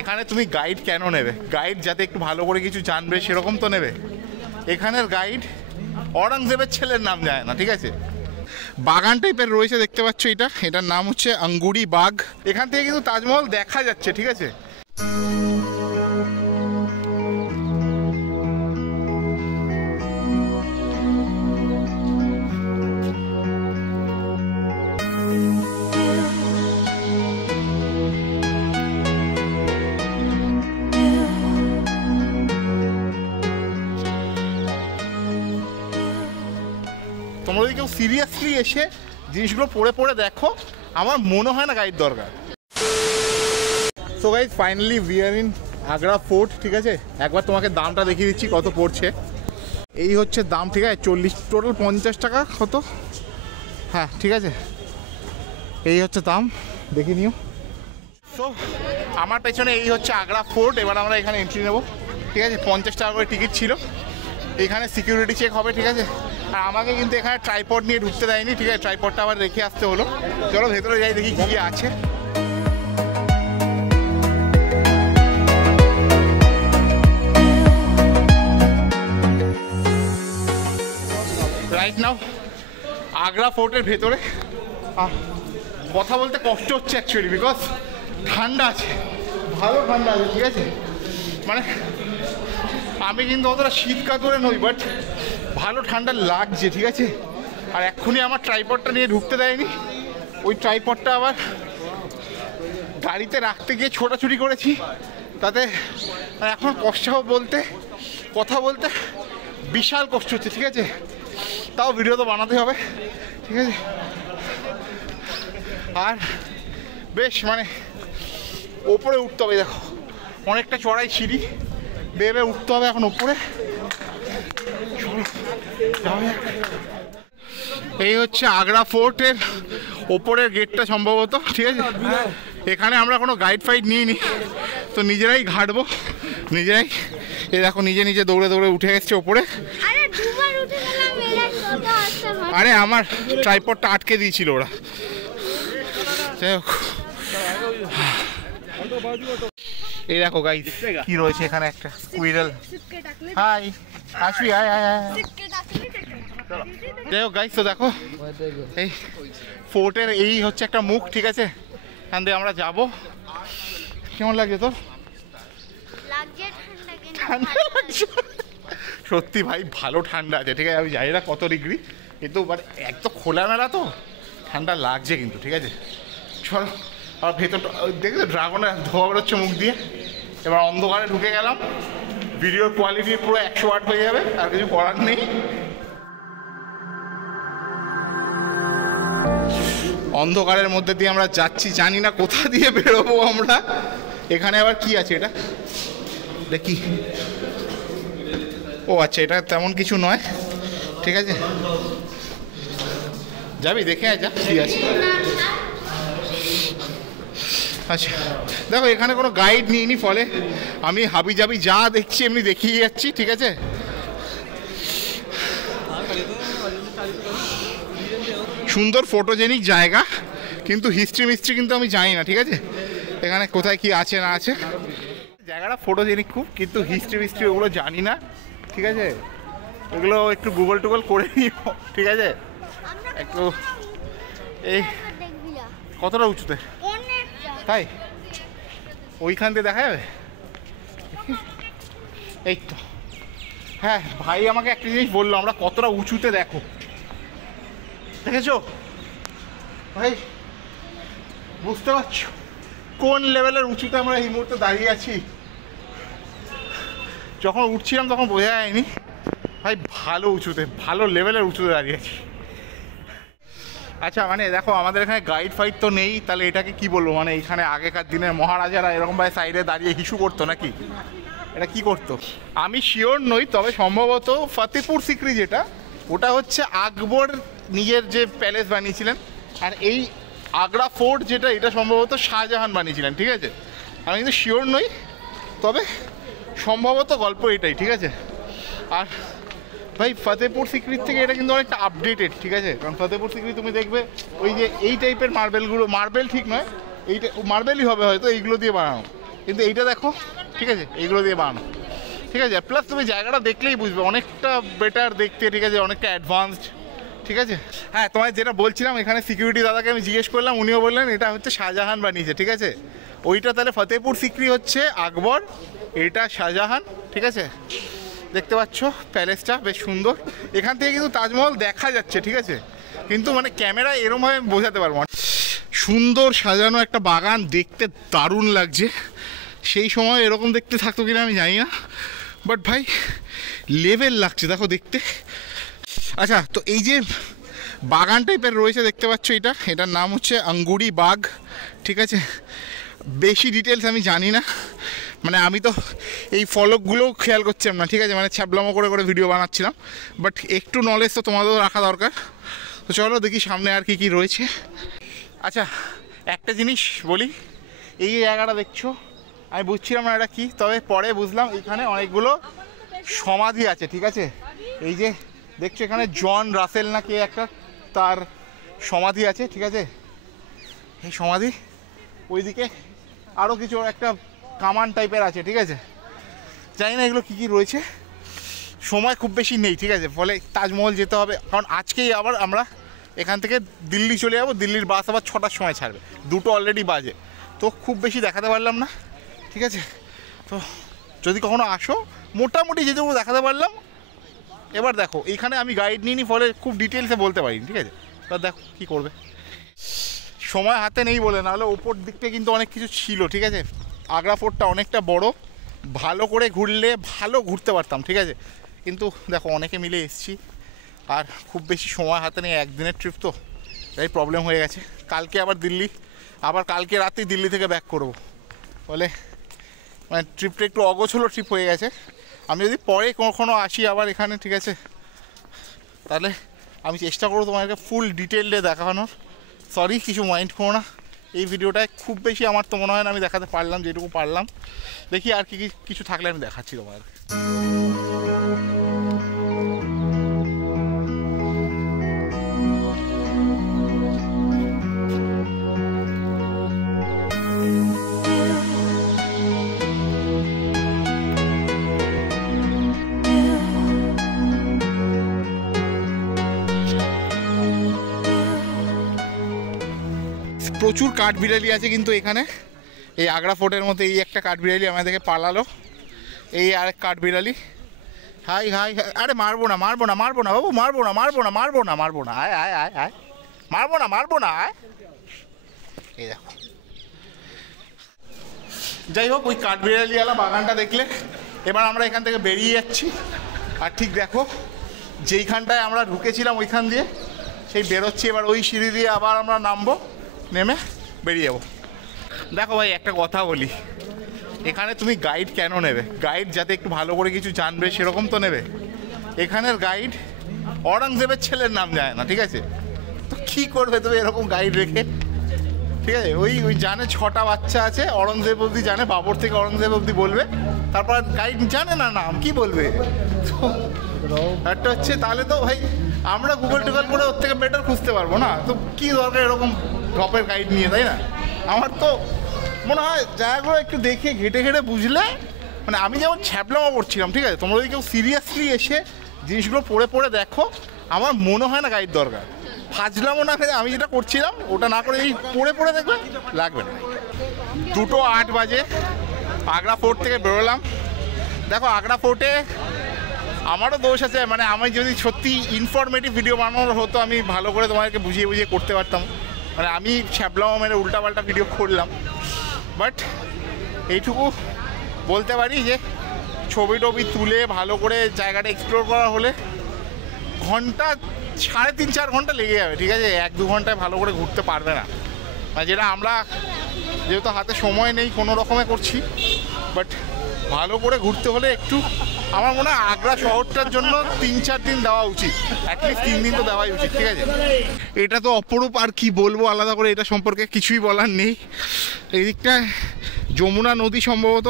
এখানে তুমি গাইড কেন নেবে? গাইড যাতে একটু ভালো করে কিছু জানবে সেরকম তো নেবে। এখানের গাইড অরঙ্গজেবের ছেলের নাম যায় না, ঠিক আছে? বাগান টাইপের রয়েছে দেখতে পাচ্ছ, এটার নাম হচ্ছে আঙ্গুরি বাগ। এখান থেকে কিন্তু তাজমহল দেখা যাচ্ছে, ঠিক আছে? তোমরা যদি কেউ সিরিয়াসলি এসে জিনিসগুলো পড়ে পড়ে দেখো, আমার মনে হয় না গাইড দরকার। So guys finally we are in Agra fort, ঠিক আছে? একবার তোমাকে দামটা দেখিয়ে দিচ্ছি কত পড়ছে। এই হচ্ছে দাম, ঠিক আছে? 40, টোটাল 50 টাকা কত, হ্যাঁ ঠিক আছে, এই হচ্ছে দাম, দেখে নিও। সো আমার পেছনে এই হচ্ছে আগ্রা ফোর্ট। এবার আমরা এখানে এন্ট্রি নেবো, ঠিক আছে? 50 টাকা করে টিকিট ছিল। এখানে সিকিউরিটি চেক হবে, ঠিক আছে? আর আমাকে কিন্তু এখানে ট্রাইপড নিয়ে ঢুকতে দেয়নি, ঠিক আছে? ট্রাইপডটা আবার রেখে আসতে হলো। চলো ভেতরে যাই, দেখি কী আছে। রাইট নাও আগ্রা ফোর্টের ভেতরে কথা বলতে কষ্ট হচ্ছে অ্যাকচুয়ালি, বিকজ ঠান্ডা আছে, ভালো ঠান্ডা আছে, ঠিক আছে? মানে আমি কিন্তু অতটা শীত কাতুরে নই, বাট ভালো ঠান্ডা লাগছে, ঠিক আছে? আর এক্ষুনি আমার ট্রাইপডটা নিয়ে ঢুকতে দেয়নি। ওই ট্রাইপডটা আবার গাড়িতে রাখতে গিয়ে ছোটাছুটি করেছি, তাতে এখন কথা বলতে বিশাল কষ্ট হচ্ছে, ঠিক আছে? তাও ভিডিও তো বানাতে হবে, ঠিক আছে? আর বেশ মানে ওপরে উঠতে হবে, দেখো অনেকটা চড়াই সিঁড়ি বেয়ে উঠতে হবে এখন ওপরে। এই হচ্ছে আগ্রা ফোর্টের ওপরের গেটটা সম্ভবত, ঠিক আছে? এখানে আমরা কোনো গাইড ফাইড নিইনি, তো নিজেরাই ঘাটবো নিজেরাই। এই দেখো নিজে নিজে দৌড়ে দৌড়ে উঠে এসছে ওপরে। আরে আমার ট্রাইপডটা আটকে দিয়েছিল ওরা। এই দেখো গাইস কি রয়েছে এখানে, একটা স্কুইরেল। হাই আসবি, আয় আয় আয়। যাই হোক গাইস, তো দেখো এই ফোর্টের এই হচ্ছে একটা মুখ, ঠিক আছে? এখান দিয়ে আমরা যাবো। কেমন লাগছে তোর? ঠান্ডা লাগছে সত্যি ভাই, ভালো ঠান্ডা আছে, ঠিক আছে? আমি জানি না কত ডিগ্রি, কিন্তু বাট এক তো খোলামেলা, তো ঠান্ডা লাগছে কিন্তু, ঠিক আছে? চলো আর ভেতরটা দেখে ড্রাগনের ধোয়া বেরোচ্ছে মুখ দিয়ে। এবার অন্ধকারে ঢুকে গেলাম, ভিডিওর কোয়ালিটি পুরো 108 হয়ে যাবে, আর কিছু করার নেই। অন্ধকারের মধ্যে দিয়ে আমরা যাচ্ছি, জানি না কোথা দিয়ে বেরোবো আমরা। এখানে আবার কি আছে এটা দেখি। ও আচ্ছা, এটা তেমন কিছু নয়, ঠিক আছে? যাবি দেখে যা কি আছে। আচ্ছা দেখো এখানে কোনো গাইড নিইনি, ফলে আমি হাবি জাবি যা দেখছি এমনি দেখিয়ে যাচ্ছি, ঠিক আছে? সুন্দর ফটোজেনিক জায়গা, কিন্তু হিস্ট্রি কিন্তু আমি জানি না, ঠিক আছে? এখানে কোথায় কি আছে না আছে। জায়গাটা ফটোজেনিক খুব, কিন্তু হিস্ট্রি ওগুলো জানি না, ঠিক আছে? ওগুলো একটু গুগল টুগল করে নিও, ঠিক আছে? একটু এই কতটা উঁচুতে, তাই ওইখান দিয়ে দেখা যাবে। এই তো হ্যাঁ, ভাই আমাকে একটা জিনিস বললো, আমরা কতটা উঁচুতে দেখো, দেখেছো ভাই? বুঝতে পারছো কোন লেভেলের উঁচুতে আমরা এই মুহূর্তে দাঁড়িয়ে আছি? যখন উঠছিলাম তখন বোঝা যায়নি ভাই, ভালো উঁচুতে, ভালো লেভেলের উঁচুতে দাঁড়িয়ে আছি। আচ্ছা মানে দেখো আমাদের এখানে গাইড ফাইড তো নেই, তাহলে এটাকে কি বলবো? মানে এখানে আগেকার দিনের মহারাজারা এরকমভাবে সাইডে দাঁড়িয়ে হিসু করতো নাকি? এটা কি করতো আমি শিওর নই, তবে সম্ভবত ফতেপুর সিক্রি যেটা, ওটা হচ্ছে আকবর নিজের যে প্যালেস বানিয়েছিলেন, আর এই আগ্রা ফোর্ট যেটা, এটা সম্ভবত শাহজাহান বানিয়েছিলেন, ঠিক আছে? আমি কিন্তু শিওর নই, তবে সম্ভবত গল্প এটাই, ঠিক আছে? আর ভাই ফতেপুর সিক্রির থেকে এটা কিন্তু অনেকটা আপডেটেড, ঠিক আছে? কারণ ফতেপুর সিক্রি তুমি দেখবে ওই যে এই টাইপের মার্বেলগুলো, মার্বেল ঠিক নয়, এইটা মার্বেলই হবে হয়তো, এইগুলো দিয়ে বানানো, কিন্তু এইটা দেখো, ঠিক আছে, এইগুলো দিয়ে বানানো, ঠিক আছে। প্লাস তুমি জায়গাটা দেখলেই বুঝবে অনেকটা বেটার দেখতে, ঠিক আছে, অনেকটা অ্যাডভান্সড, ঠিক আছে। হ্যাঁ, তোমায় যেটা বলছিলাম, এখানে সিকিউরিটি দাদাকে আমি জিজ্ঞেস করলাম, উনিও বললেন এটা হচ্ছে শাহজাহান বানিয়েছে, ঠিক আছে। ওইটা তাহলে ফতেহপুর সিক্রি হচ্ছে আকবর, এটা শাহজাহান, ঠিক আছে। দেখতে পাচ্ছ প্যালেসটা বেশ সুন্দর, এখান থেকে কিন্তু তাজমহল দেখা যাচ্ছে, ঠিক আছে, কিন্তু মানে ক্যামেরায় এরমভাবে বোঝাতে পারবো না। সুন্দর সাজানো একটা বাগান, দেখতে দারুণ লাগছে। সেই সময় এরকম দেখতে থাকতো কিনা আমি জানি না, বাট ভাই লেভেল লাগছে দেখো দেখতে। আচ্ছা, তো এই যে বাগান টাইপের রয়েছে দেখতে পাচ্ছ, এটার নাম হচ্ছে আঙ্গুরি বাগ, ঠিক আছে। বেশি ডিটেলস আমি জানি না, মানে আমি তো এই ফলকগুলোও খেয়াল করছিলাম না, ঠিক আছে, মানে ছ্যাবলামো করে করে ভিডিও বানাচ্ছিলাম, বাট একটু নলেজ তো তোমাদেরও রাখা দরকার। তো চলো দেখি সামনে আর কি কি রয়েছে। আচ্ছা, একটা জিনিস বলি, এই যে জায়গাটা দেখছো, আমি বুঝছিলাম না এটা কি, তবে পরে বুঝলাম এখানে অনেকগুলো সমাধি আছে, ঠিক আছে। এই যে দেখছো এখানে জন রাসেল না কে একটা, তার সমাধি আছে, ঠিক আছে। এই সমাধি, ওইদিকে আরও কিছু একটা কামান টাইপের আছে, ঠিক আছে। জানি না এগুলো কী কী রয়েছে, সময় খুব বেশি নেই, ঠিক আছে, ফলে তাজমহল যেতে হবে, কারণ আজকেই আবার আমরা এখান থেকে দিল্লি চলে যাবো। দিল্লির বাস আবার 6টার সময় ছাড়বে, 2টো অলরেডি বাজে, তো খুব বেশি দেখাতে পারলাম না, ঠিক আছে। তো যদি কখনো আসো, মোটামুটি যেটুকু দেখাতে পারলাম। এবার দেখো এইখানে আমি গাইড নিইনি, ফলে খুব ডিটেলসে বলতে পারিনি, ঠিক আছে। এবার দেখো কী করবে, সময় হাতে নেই বলে, নাহলে ওপর দিকটা কিন্তু অনেক কিছু ছিল, ঠিক আছে। আগ্রা ফোর্টটা অনেকটা বড়, ভালো করে ঘুরলে ভালো ঘুরতে পারতাম, ঠিক আছে, কিন্তু দেখো অনেকে মিলে এসছি, আর খুব বেশি সময় হাতে নেই, একদিনের ট্রিপ তো, তাই প্রবলেম হয়ে গেছে। কালকে আবার দিল্লি, আবার কালকে রাতেই দিল্লি থেকে ব্যাক করবো, বলে মানে ট্রিপটা একটু অগোছলো ট্রিপ হয়ে গেছে। আমি যদি পরে কখনো আসি আবার এখানে, ঠিক আছে, তাহলে আমি চেষ্টা করবো তোমাকে ফুল ডিটেলডে দেখানোর। সরি, কিছু মাইন্ড করো না, এই ভিডিওটায় খুব বেশি আমার তো মনে হয় না আমি দেখাতে পারলাম, যেটুকু পারলাম। দেখি আর কি কিছু থাকলে আমি দেখাচ্ছি তোমার। প্রচুর কাঠবিড়ালি আছে কিন্তু এখানে, এই আগ্রা ফোর্টের মধ্যে এই একটা কাঠবিড়ালি আমাদেরকে পালালো, এই আরেক কাঠবিড়ালি। হাই হাই, আরে মারবো না মারবো না মারবো না বাবু, মারবো না মারবো না মারবো না মারবো না, আয় আয় আয় আয়, মারবো না আয়। এই দেখো, যাই হোক, ওই কাঠবিড়ালিওয়ালা বাগানটা দেখলে। এবার আমরা এখান থেকে বেরিয়ে যাচ্ছি, আর ঠিক দেখো যেইখানটায় আমরা ঢুকেছিলাম ওইখান দিয়ে সেই বেরোচ্ছি। এবার ওই সিঁড়ি দিয়ে আবার আমরা নামবো, নেমে বেরিয়ে যাবো। দেখো ভাই, একটা কথা বলি, এখানে তুমি গাইড কেন নেবে? গাইড যাতে একটু ভালো করে কিছু জানবে সেরকম তো নেবে। এখানের গাইড অরঙ্গজেবের ছেলের নাম জানে না, ঠিক আছে, তো কী করবে তুমি এরকম গাইড রেখে, ঠিক আছে। ওই জানে 6টা বাচ্চা আছে, অরঙ্গজেব অবধি জানে, বাবর থেকে অরঙ্গজেব অবধি বলবে, তারপর গাইড জানে না নাম, কি বলবে? তো একটা হচ্ছে, তাহলে তো ভাই আমরা গুগল টুগল করে ওর থেকে বেটার খুঁজতে পারবো না, তো কী দরকার এরকম ড্রপের গাইড নিয়ে, তাই না? আমার তো মনে হয় জায়গাগুলো একটু দেখে ঘেটে ঘেটে বুঝলে, মানে আমি যেমন ছ্যাবলামা করছিলাম, ঠিক আছে, তোমরা যদি কেউ সিরিয়াসলি এসে জিনিসগুলো পড়ে পড়ে দেখো, আমার মনে হয় না গাইড দরকার। ফাজলামও না, আমি যেটা করছিলাম ওটা না করে এই পড়ে পড়ে দেখবে, লাগবে না। 2:08 বাজে আগ্রা ফোর্ট থেকে বেরোলাম। দেখো আগ্রা ফোর্টে আমারও দোষ আছে, মানে আমি যদি সত্যি ইনফরমেটিভ ভিডিও বানানো হতো, আমি ভালো করে তোমাদেরকে বুঝিয়ে বুঝিয়ে করতে পারতাম, মানে আমি ছ্যাবলামা মেরে উল্টাপাল্টা ভিডিও করলাম। বাট এইটুকু বলতে পারি যে ছবি টবি তুলে ভালো করে জায়গাটা এক্সপ্লোর করা হলে ঘন্টা 3.5-4 ঘন্টা লেগে যাবে, ঠিক আছে, 1-2 ঘন্টায় ভালো করে ঘুরতে পারবে না। যেটা আমরা যেহেতু হাতে সময় নেই কোনো রকমে করছি, বাট ভালো করে ঘুরতে হলে একটু, আমার মনে হয় আগ্রা শহরটার জন্য 3-4 দিন দেওয়া উচিত, অ্যাটলিস্ট 3 দিন তো দেওয়াই উচিত, ঠিক আছে। এটা তো অপরূপ, আর কি বলবো আলাদা করে, এটা সম্পর্কে কিছুই বলার নেই। এই দিকটায় যমুনা নদী সম্ভবত,